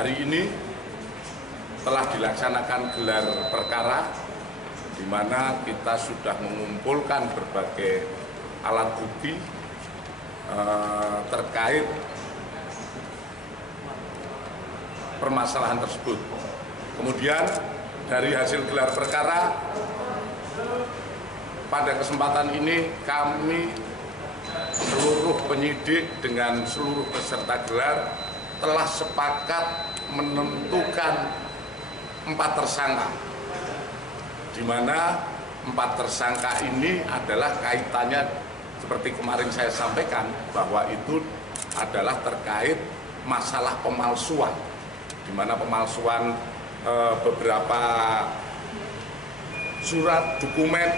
hari ini telah dilaksanakan gelar perkara di mana kita sudah mengumpulkan berbagai alat bukti terkait permasalahan tersebut. Kemudian dari hasil gelar perkara pada kesempatan ini kami seluruh penyidik dengan seluruh peserta gelar telah sepakat menentukan 4 tersangka, di mana 4 tersangka ini adalah kaitannya seperti kemarin saya sampaikan bahwa itu adalah terkait masalah pemalsuan, di mana pemalsuan beberapa surat dokumen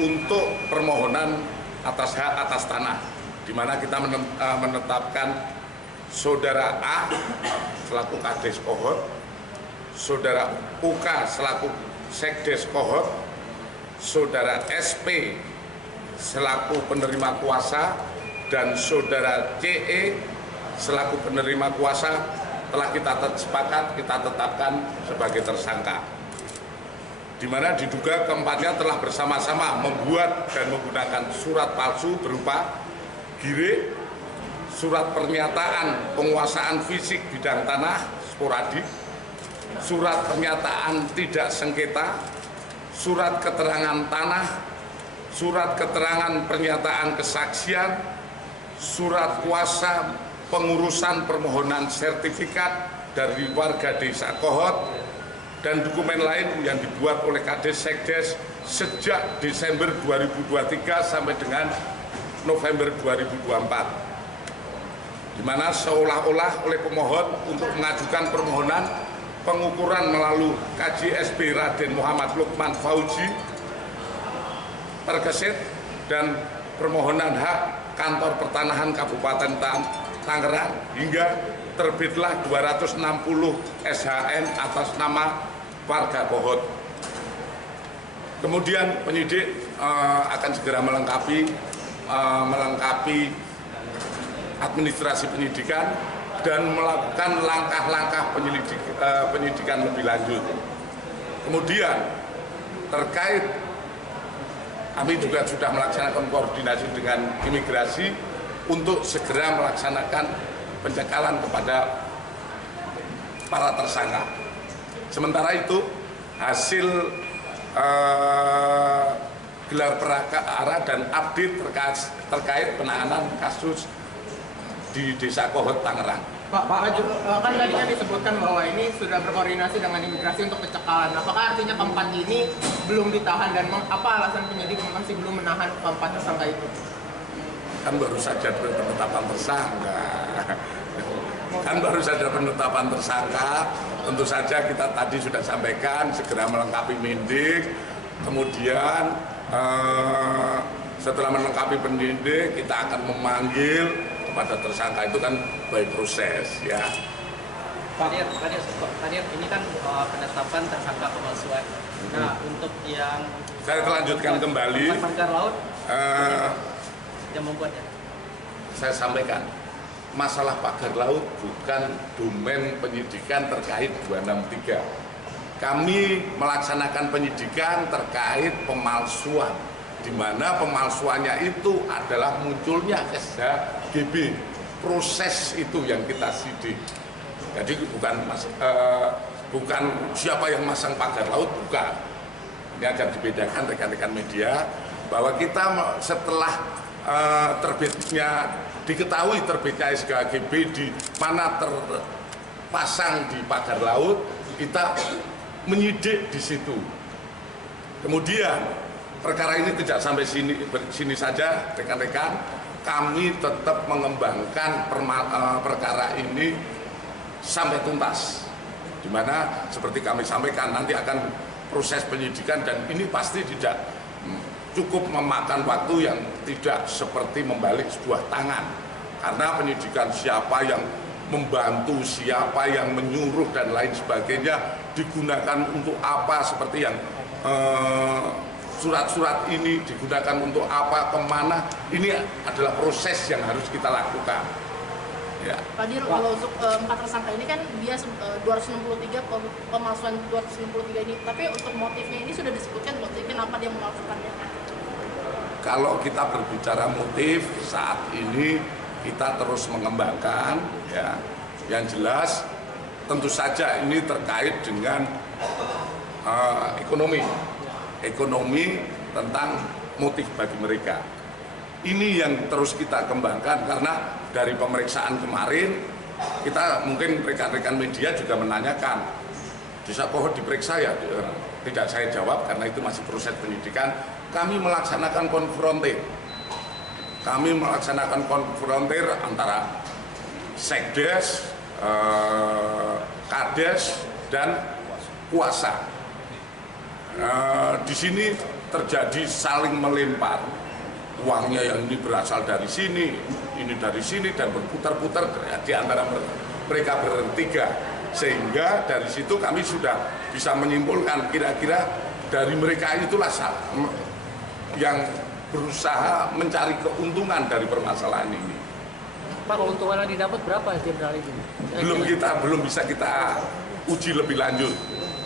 untuk permohonan atas hak atas tanah, di mana kita menetapkan Saudara A selaku Kades Kohort, Saudara UK selaku Sekdes Kohort, Saudara SP selaku penerima kuasa, dan Saudara CE selaku penerima kuasa telah kita sepakat kita tetapkan sebagai tersangka, di mana diduga keempatnya telah bersama-sama membuat dan menggunakan surat palsu berupa gire, surat pernyataan penguasaan fisik bidang tanah sporadik, surat pernyataan tidak sengketa, surat keterangan tanah, surat keterangan pernyataan kesaksian, surat kuasa pengurusan permohonan sertifikat dari warga desa Kohort, dan dokumen lain yang dibuat oleh Kades Sekdes sejak Desember 2023 sampai dengan November 2024, di mana seolah-olah oleh pemohon untuk mengajukan permohonan pengukuran melalui KJSB Raden Muhammad Lukman Fauji tergesit, dan permohonan hak Kantor Pertanahan Kabupaten Tangerang hingga terbitlah 260 SHN atas nama warga Kohort. Kemudian penyidik akan segera melengkapi administrasi penyidikan dan melakukan langkah-langkah penyidikan lebih lanjut. Kemudian terkait kami juga sudah melaksanakan koordinasi dengan imigrasi untuk segera melaksanakan pencekalan kepada para tersangka. Sementara itu hasil gelar perkara dan update terkait penanganan kasus di Desa Kohort Tangerang. Pak, kan tadi kan disebutkan bahwa ini sudah berkoordinasi dengan imigrasi untuk pencekalan. Apakah artinya keempat ini belum ditahan, dan apa alasan penyidik masih belum menahan keempat tersangka itu? Kan baru saja penetapan tersangka. Tentu saja kita tadi sudah sampaikan segera melengkapi Mendik, kemudian setelah melengkapi penyidik kita akan memanggil pada tersangka, itu kan by proses ya. Tadi ini kan penetapan tersangka pemalsuan. Nah, untuk yang saya lanjutkan kembali pagar laut yang membuatnya. Saya sampaikan masalah pagar laut bukan domain penyidikan terkait 263. Kami melaksanakan penyidikan terkait pemalsuan, di mana pemalsuannya itu adalah munculnya SHGB. Proses itu yang kita sidik. Jadi bukan siapa yang masang pagar laut, bukan. Ini akan dibedakan rekan-rekan media bahwa kita setelah diketahui terbitnya SHGB di mana terpasang di pagar laut, kita menyidik di situ. Kemudian perkara ini tidak sampai sini saja, rekan-rekan. Kami tetap mengembangkan perkara ini sampai tuntas, di mana seperti kami sampaikan nanti akan proses penyidikan, dan ini pasti tidak cukup memakan waktu yang tidak seperti membalik sebuah tangan, karena penyidikan siapa yang membantu, siapa yang menyuruh dan lain sebagainya, digunakan untuk apa, seperti yang surat-surat ini digunakan untuk apa, kemana, ini adalah proses yang harus kita lakukan Ya. Pak Dir, kalau untuk 4 tersangka ini kan dia 263 pemalsuan 263 ini, tapi untuk motifnya ini sudah disebutkan kenapa dia memalsukannya? Kalau kita berbicara motif saat ini kita terus mengembangkan, ya. Yang jelas tentu saja ini terkait dengan ekonomi tentang motif bagi mereka. Ini yang terus kita kembangkan karena dari pemeriksaan kemarin kita mungkin rekan-rekan media juga menanyakan, bisa kok diperiksa ya? Tidak saya jawab karena itu masih proses penyidikan. Kami melaksanakan konfrontir. Kami melaksanakan konfrontir antara Sekdes, Kades, dan kuasa. Di sini terjadi saling melempar. Uangnya yang ini berasal dari sini, ini dari sini, dan berputar-putar di antara mereka bertiga. Sehingga dari situ kami sudah bisa menyimpulkan kira-kira dari mereka itulah yang berusaha mencari keuntungan dari permasalahan ini. Pak, keuntungan yang didapat berapa jenderal ini? Belum bisa kita uji lebih lanjut.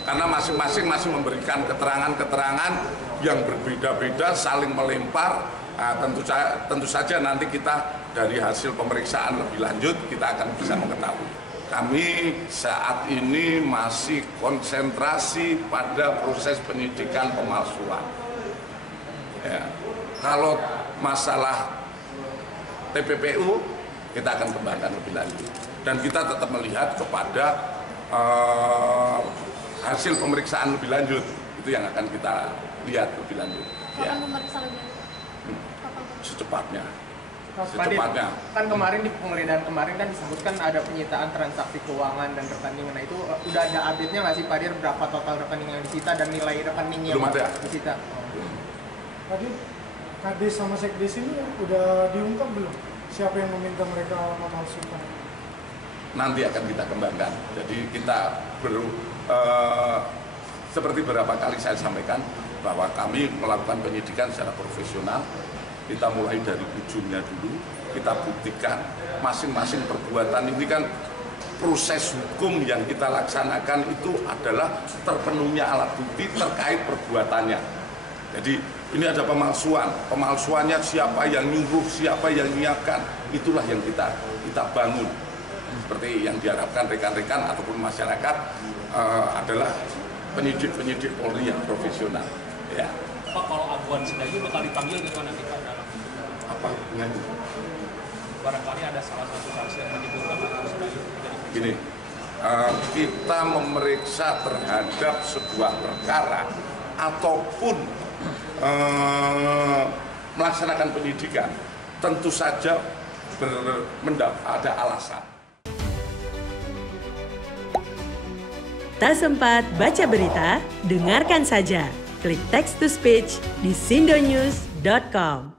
Karena masing-masing masih memberikan keterangan-keterangan yang berbeda-beda, saling melempar. Nah, tentu saja nanti kita dari hasil pemeriksaan lebih lanjut kita akan bisa mengetahui. Kami saat ini masih konsentrasi pada proses penyidikan pemalsuan. Ya. Kalau masalah TPPU kita akan kembangkan lebih lanjut. Dan kita tetap melihat kepada hasil pemeriksaan lebih lanjut. Itu yang akan kita lihat lebih lanjut. Kapan memeriksa lebih lanjut? Secepatnya. Pak Dir, kan kemarin di penggeledahan kemarin kan disebutkan ada penyitaan transaksi keuangan dan rekening. Nah itu udah ada update-nya nggak sih Pak Dir, berapa total rekening yang disita dan nilai rekening yang disita? Pak Dir, Kades sama Sekdes ini udah diungkap belum? Siapa yang meminta mereka memalsukan? Nanti akan kita kembangkan. Jadi kita seperti beberapa kali saya sampaikan bahwa kami melakukan penyidikan secara profesional. Kita mulai dari ujungnya dulu, kita buktikan masing-masing perbuatan ini kan proses hukum yang kita laksanakan itu adalah terpenuhnya alat bukti terkait perbuatannya. Jadi ini ada pemalsuannya siapa yang nyuruh, siapa yang nyiapkan, itulah yang kita bangun. Seperti yang diharapkan rekan-rekan ataupun masyarakat adalah penyidik-penyidik Polri yang profesional. Ya. Pak, kalau Aguan Sedayu bakal dipanggil gitu nanti Pak dalam Apa? barangkali ada salah satu saksi yang menyebutkan Aguan Sedayu. Gini, kita memeriksa terhadap sebuah perkara ataupun melaksanakan penyidikan, tentu saja ada alasan. Tak sempat baca berita? Dengarkan saja. Klik text to speech di sindonews.com.